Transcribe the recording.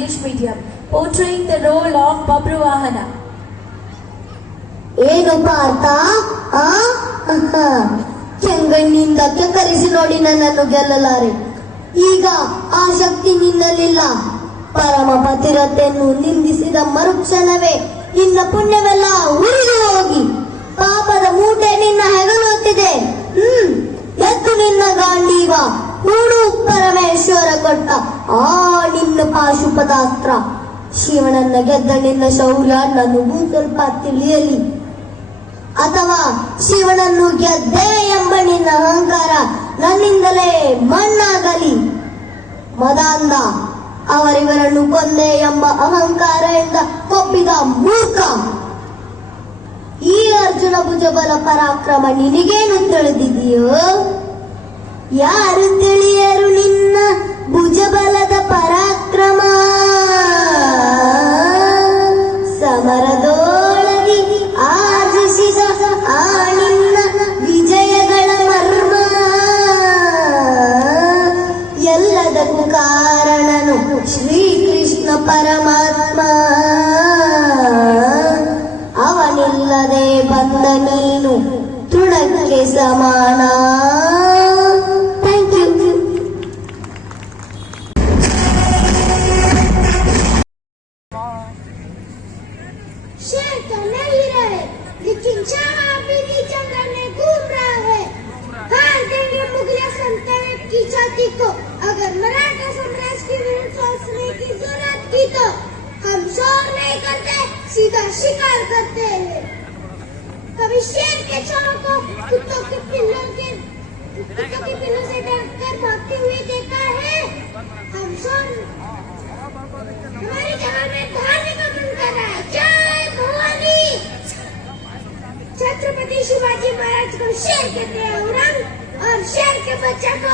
English medium, portraying the role of Babru Vahana. ಏನು ಪಾರ್ಥ ಕೆಂಗಣ್ಣಿಂದ ಕೆಕ್ಕರಿಸಿ ನೋಡಿ ನನ್ನನ್ನು ಗೆಲ್ಲಲಾರೆ. ಈಗ ಆ ಶಕ್ತಿ ನಿನ್ನಲ್ಲಿಲ್ಲ. ಪರಮ ಪತಿರತೆಯನ್ನು ನಿಂದಿಸಿದ ಮರುಕ್ಷಣವೇ ನಿನ್ನ ಪುಣ್ಯವೆಲ್ಲ ಉರಿದು ಹೋಗಿ ಪಾಪದ ಮೂಟೆ ನಿನ್ನ ಹೆಗಲುತ್ತಿದೆ. ಎತ್ತು ನಿನ್ನ ಗಾಂಡೀವ, ಹೂಡು ಪರಮೇಶ್ವರ ಕೊಟ್ಟ ಆ ನಿನ್ನ ಪಾಶುಪದಾಸ್ತ್ರ. ಶಿವನನ್ನ ಗೆದ್ದ ನಿನ್ನ ಶೌರ್ಯ ನನಗೂ ಸ್ವಲ್ಪ ತಿಳಿಯಲಿ, ಅಥವಾ ಶಿವನನ್ನು ಗೆದ್ದೆ ಎಂಬ ನಿನ್ನ ಅಹಂಕಾರ ನನ್ನಿಂದಲೇ ಮಣ್ಣಾಗಲಿ. ಮದಾಂಧ, ಅವರಿವರನ್ನು ಕೊಂದೆ ಎಂಬ ಅಹಂಕಾರದಿಂದ ಕೊಪ್ಪಿದ ಮೂರ್ಖ. ಈ ಅರ್ಜುನ ಭುಜಬಲ ಪರಾಕ್ರಮ ನಿನಗೇನು ತಿಳಿದಿದೆಯೋ? ಯಾರು ತಿಳಿಯರು ನಿನ್ನ ಭುಜಬಲದ ಪರಾಕ್ರಮ? ಸಮರದೊಳಗೆ ಆರ್ಜಿಸಿದ ಆ ನಿನ್ನ ವಿಜಯಗಳ ಮರ್ಮ. ಎಲ್ಲದಕ್ಕೂ ಕಾರಣನು ಶ್ರೀಕೃಷ್ಣ ಪರಮಾತ್ಮ. ಅವನಿಲ್ಲದೆ ಬಂದ ನೀನು ತೃಣಕ್ಕೆ ಸಮಾನ. Thank you. शेर तो नहीं रहे, लेकिन शाह अभी भी जंगल में घूम रहा है. हार देंगे मुगल सल्तनत की छाती को अगर मराठा साम्राज्य के विरुद्ध सोचने की जरूरत की तो. हम शोर नहीं करते, सीधा शिकार करते हैं. कभी शेर के छाव को कुत्तों के पिल्लों से डरकर भागते हुए देखा है. हम शोर हमारे जवान में धारने का मन कर रहा है. जय भवानी. छत्रपति शिवाजी महाराज को शेर कहते हैं औरंग, और शेर के बच्चा को